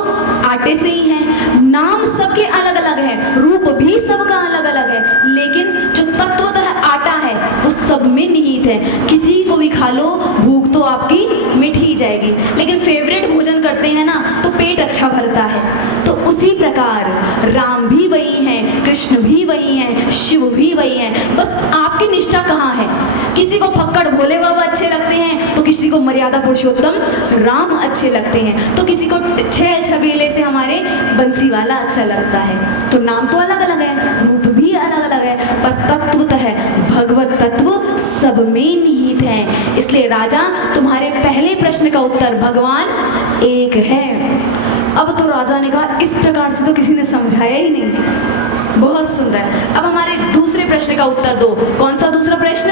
आटे से ही हैं, नाम सबके अलग अलग है, रूप भी सबका अलग अलग है, लेकिन जो तत्वतः आटा है वो सब में निहित है। किसी को भी खा लो, भूख तो आपकी मिट ही जाएगी, लेकिन फेवरेट भोजन करते हैं ना तो पेट अच्छा भरता है। तो उसी प्रकार राम भी वही हैं, कृष्ण भी वही हैं, शिव भी वही हैं, बस आपकी निष्ठा कहाँ है। किसी को फक्कड़ भोले बाबा अच्छे लगते हैं, तो किसी को मर्यादा पुरुषोत्तम राम अच्छे लगते हैं, तो किसी को छह छबीले से हमारे बंसी वाला अच्छा लगता है। तो नाम तो अलग अलग है, रूप भी अलग अलग है, पर तत्वतः भगवत तत्व सब में निहित है। इसलिए राजा, तुम्हारे पहले प्रश्न का उत्तर भगवान एक है। अब तो राजा ने कहा, इस प्रकार से तो किसी ने समझाया ही नहीं। बहुत सुंदर। अब हमारे दूसरे प्रश्न का उत्तर दो। कौन सा दूसरा प्रश्न?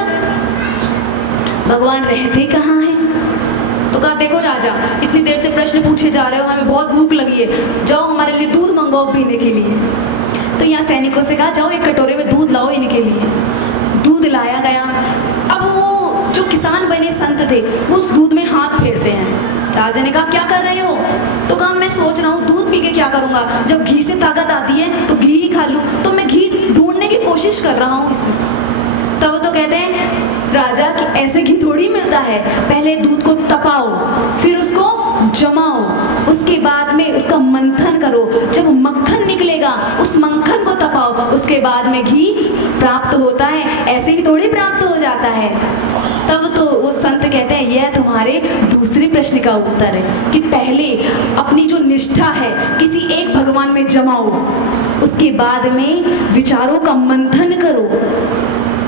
भगवान रहते कहाँ हैं? तो कहा, देखो राजा, इतनी देर से प्रश्न पूछे जा रहे हो, हमें बहुत भूख लगी है, जाओ हमारे लिए दूध मंगवाओ पीने के लिए। तो यहाँ सैनिकों से कहा, जाओ एक कटोरे में दूध लाओ इनके लिए। दूध लाया गया। अब वो जो किसान बने संत थे, वो उस दूध में हाथ फेरते हैं। राजा ने कहा, क्या कर रहे हो? तो कहा, मैं सोच रहा हूँ दूध पी के क्या करूँगा, जब घी से ताकत आती है तो घी ही खा लूँ, तो मैं घी ढूंढने की कोशिश कर रहा हूँ इसमें। तब तो कहते हैं राजा कि ऐसे घी थोड़ी मिलता है, पहले दूध को तपाओ, फिर उसको जमाओ, उसके बाद में उसका मंथन करो, जब मक्खन निकलेगा उस मक्खन को तपाओ, उसके बाद में घी प्राप्त होता है, ऐसे ही थोड़ी प्राप्त हो जाता है। तब तो वो संत कहते हैं, यह तुम्हारे दूसरे प्रश्न का उत्तर है कि पहले अपनी जो निष्ठा है किसी एक भगवान में जमाओ, उसके बाद में विचारों का मंथन करो,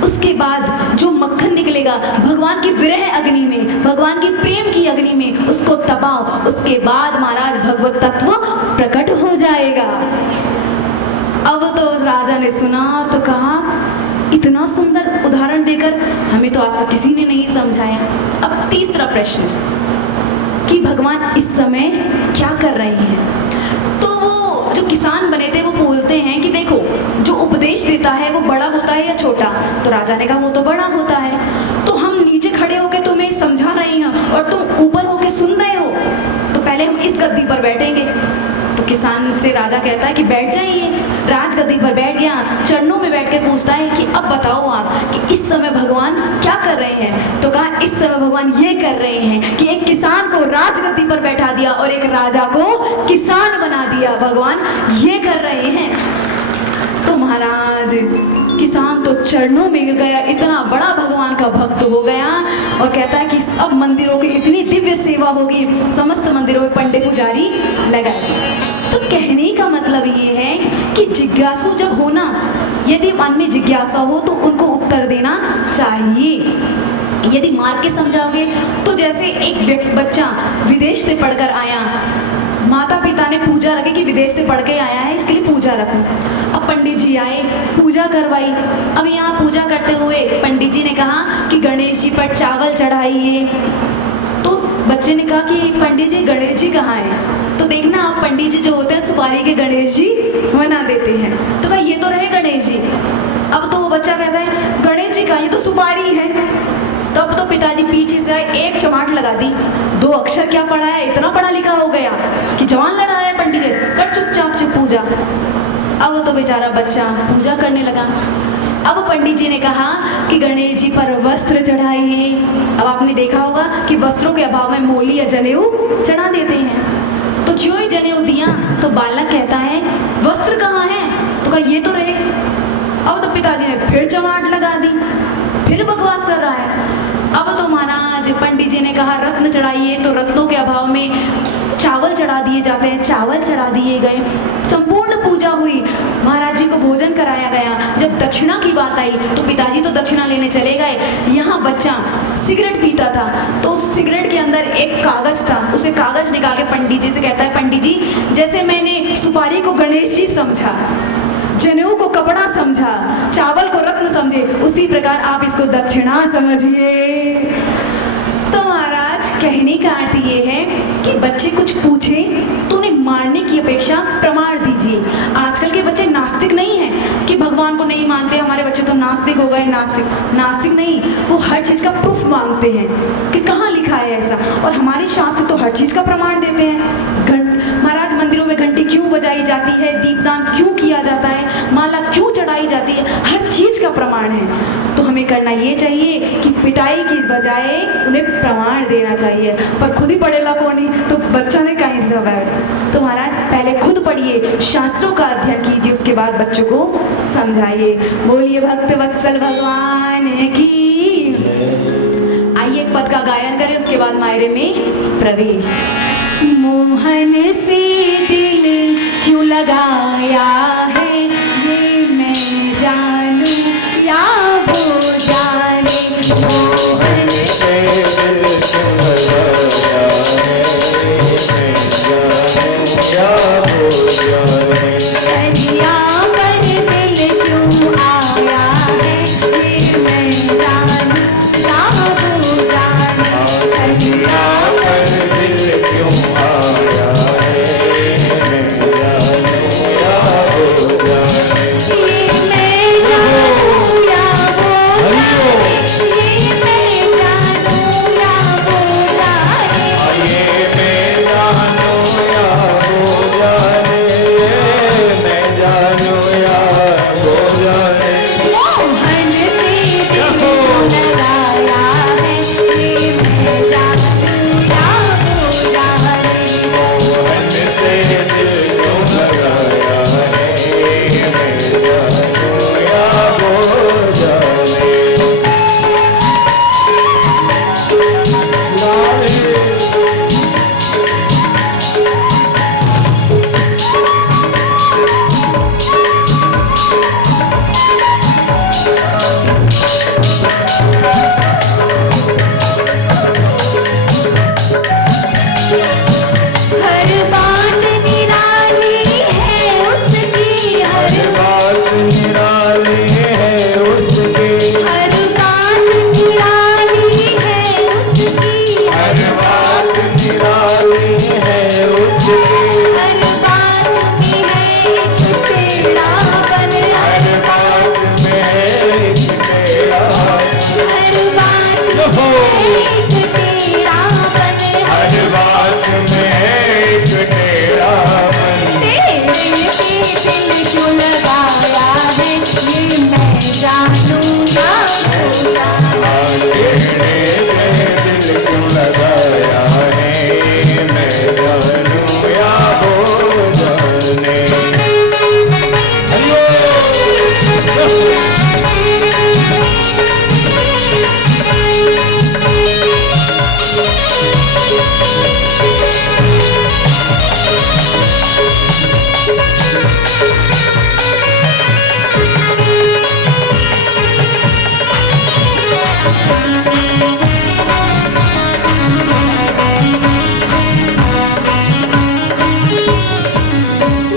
उसके बाद जो मक्खन निकलेगा भगवान की विरह अग्नि में, भगवान की प्रेम की अग्नि में उसको तपाओ, उसके बाद महाराज भगवत तत्व प्रकट हो जाएगा। अब तो राजा ने सुना तो कहा, इतना सुंदर उदाहरण देकर हमें तो आज तक किसी ने नहीं समझाया। अब तीसरा प्रश्न कि भगवान इस समय क्या कर रहे हैं? तो वो जो किसान बने थे वो बोलते हैं कि देखो, जो उपदेश देता है वो बड़ा होता है या छोटा? तो राजा ने कहा, वो तो बड़ा होता है। तो हम नीचे खड़े होकर तुम्हें समझा रहे हैं और तुम ऊपर होकर सुन रहे हो, तो पहले हम इस गद्दी पर बैठेंगे। तो किसान से राजा कहता है कि बैठ जाइए। राजगद्दी पर बैठ गया, चरणों में बैठ कर पूछता है कि अब बताओ आप कि इस समय भगवान क्या कर रहे हैं? तो कहा, इस समय भगवान ये कर रहे हैं कि एक किसान को राजगद्दी पर बैठा दिया और एक राजा को किसान बना दिया। भगवान ये कर रहे हैं। तो महाराज किसान तो चरणों में गिर गया, इतना बड़ा भगवान का भक्त हो गया और कहता है कि सब मंदिरों की इतनी दिव्य सेवा होगी, समस्त मंदिरों में पंडित पुजारी लगाए। तो कहने का मतलब ये है कि जिज्ञासु जब हो ना, यदि मन में जिज्ञासा हो तो उनको उत्तर देना चाहिए। यदि मार के समझाओगे तो जैसे एक बच्चा विदेश से पढ़कर आया, माता पिता ने पूजा रखी कि विदेश से पढ़ के आया है इसके लिए पूजा रखो। अब पंडित जी आए, पूजा करवाई। अब यहाँ पूजा करते हुए पंडित जी ने कहा कि गणेश जी पर चावल चढ़ाइए। तो उस बच्चे ने कहा कि पंडित जी गणेश जी कहाँ हैं? तो देखना, आप पंडित जी जो होते हैं सुपारी के गणेश जी बना देते हैं। तो कहा, ये तो रहे गणेश जी। अब तो वो बच्चा कहता है, गणेश जी कहाँ? ये तो सुपारी है। तो अब तो पिताजी पीछे से आए, एक चमाट लगा दी। 2 अक्षर क्या पढ़ा है, इतना पढ़ा लिखा हो गया कि जवान लड़ा रहे पंडित जी, कर चुपचाप से पूजा। अब तो बेचारा बच्चा पूजा करने लगा। अब पंडित जी ने कहा कि गणेश जी पर वस्त्र चढ़ाइए। अब आपने देखा होगा कि वस्त्रों के अभाव में मोली या जनेऊ चढ़ा देते हैं। तो जो ही जनेऊ दिया तो बालक कहता है, वस्त्र कहाँ है? तो कहा, ये तो रहे। अब तो पिताजी ने फिर चमाट लगा दी, फिर बकवास कर रहा है। अब तो महाराज पंडित जी ने कहा, रत्न चढ़ाइए, तो रत्नों के अभाव में चावल चढ़ा दिए जाते हैं, चावल चढ़ा दिए गए। संपूर्ण पूजा हुई, महाराज जी को भोजन कराया गया। जब दक्षिणा की बात आई तो पिताजी तो दक्षिणा लेने चले गए। यहाँ बच्चा सिगरेट पीता था, तो उस सिगरेट के अंदर एक कागज था, उसे कागज निकाल के पंडित जी से कहता है, पंडित जी, जैसे मैंने सुपारी को गणेश जी समझा, जनेऊ को कपड़ा समझा, चावल को रत्न समझे, उसी प्रकार आप इसको दक्षिणा समझिए। तो महाराज कहने का अर्थ ये है कि बच्चे कुछ पूछे तो उन्हें मारने की अपेक्षा प्रमाण दीजिए। आजकल के बच्चे नास्तिक नहीं हैं कि भगवान को नहीं मानते, हमारे बच्चे तो नास्तिक हो गए नास्तिक। नास्तिक नहीं, वो हर चीज़ का प्रूफ मांगते हैं कि कहाँ लिखा है ऐसा। और हमारे शास्त्र तो हर चीज़ का प्रमाण देते हैं। महाराज मंदिरों में घंटी क्यों बजाई जाती है, दीपदान क्यों किया जाता है, माला क्यों चढ़ाई जाती है, हर चीज़ का प्रमाण है। तो हमें करना ये चाहिए कि पिटाई की बजाय उन्हें प्रमाण देना चाहिए। पर खुद ही पढ़ेला कौन ही, तो बच्चा ने कहीं से बैठ। तो महाराज पहले खुद पढ़िए, शास्त्रों का अध्ययन कीजिए, उसके बाद बच्चों को समझाइए। बोलिए भक्त वत्सल भगवान की। आइए एक पद का गायन करें, उसके बाद मायरे में प्रवेश। मोहन से दिल क्यों लगाया है, ये मैं जानूं या वो जाने। मोहन से दिल क्यों लगाया है, मैं जानूं या वो जाने। छलिया पर दिल क्यों आया है, ये मैं जानूं या वो जाने। छलिया पर दिल क्यों आया है, मैं जानूं या वो जाने। ये मैं जानूं या वो जाने, ये मैं जानूं या वो जाने। ये मैं जानूं या वो जाने, मैं जानूं या वो जाने। मोहन से दिल क्यों लगाया है, ये मैं जानूं या वो जाने। मोहन से दिल क्यों लगाया है, मैं जानूं या वो जाने। हर बात निराली है उसकी, हर बात निराली है उसकी, हर बात निराली है उसकी, हर बात निराली है उसकी। हर बात में है एक टेढ़ापन, हर बात में है एक टेढ़ापन, हर बात में है एक टेढ़ापन। हर बात में है एक टेढ़ापन। तेरे पे दिल क्यों लगाया है, ये मैं जानूं या वो जाने। तेरे पे दिल क्यों लगाया है, मैं जानूं या वो जाने।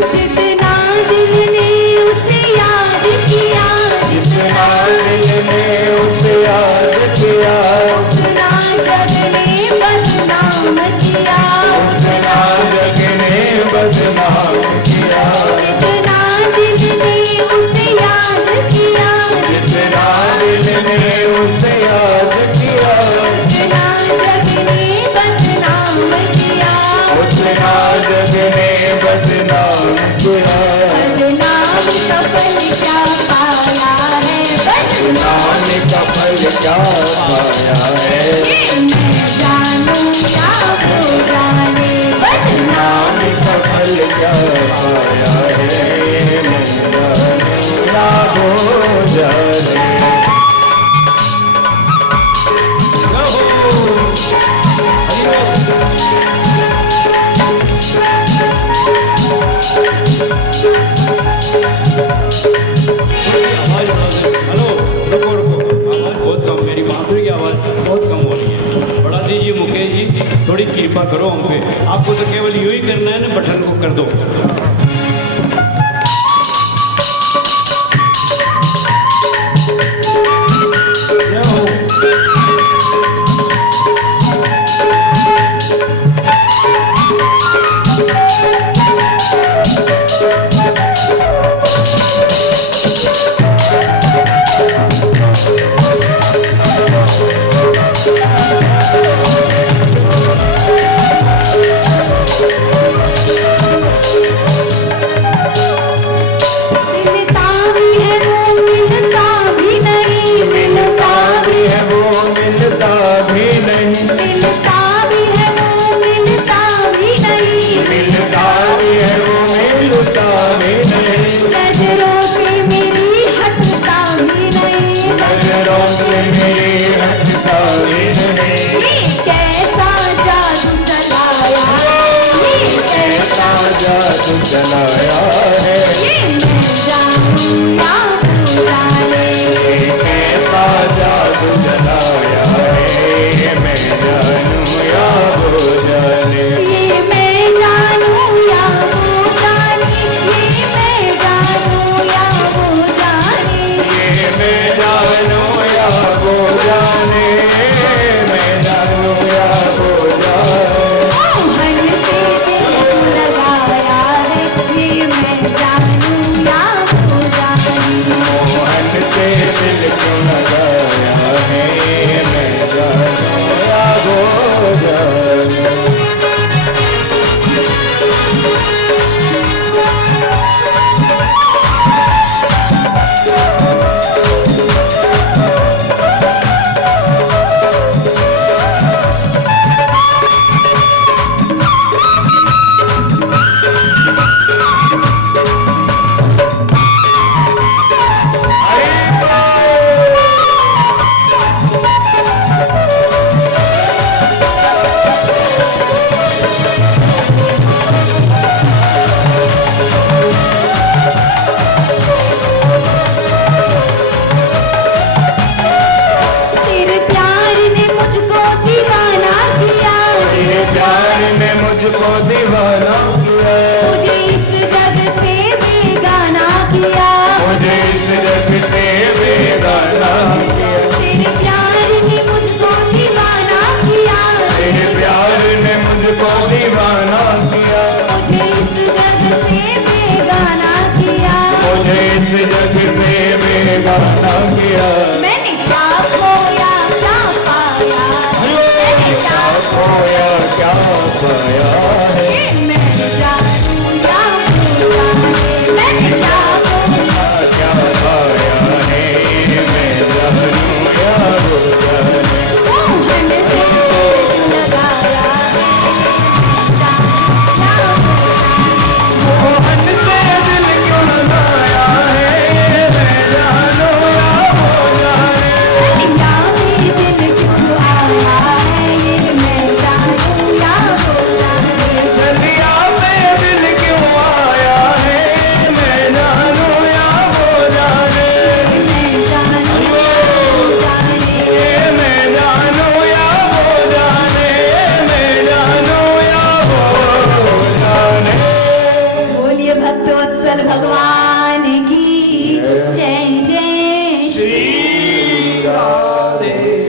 जितना दिल ने उसे याद किया, जितना दिल ने उसे याद किया, उतना जग ने बदनाम किया। उतना जग ने बदनाम किया। जितना दिल ने उसे याद किया, जितना दिल ने उसे याद किया, उतना जग ने बदनाम किया। उतना जग ने बदनाम किया। बदनाम का फल क्या पाया है, बदनाम नाम का फल क्या पाया है, मैं जानूं या वो जाने। बदनाम नाम का फल क्या पाया है, मैं जानूं या वो जाने। हेलो, रुको रुको, आवाज़ बहुत कम, मेरी बांसुरी की आवाज़ बहुत कम हो रही है। बढ़ा दीजिए मुकेश जी, थोड़ी कृपा करो हम पे। आपको तो केवल यूं ही करना है ना, बटन को कर दो। जादू चलाया है, ये मैं जानूं या तू जाने, कैसा जादू चलाया है, मैं जानूं या वो जाने। ये मैं जानूं या वो जाने, ये मैं जानूं या वो जाने, ये मैं जानूं या वो जाने, मैं जानूं या वो जाने। मोहन से दिल लगाया है, ये मैं जानूं या वो जाने, मोहन से दिल क्यों लगाया है, मैं जानूं या वो जाने। तेरे प्यार ने मुझको दीवाना किया, तेरे प्यार ने मुझको दीवाना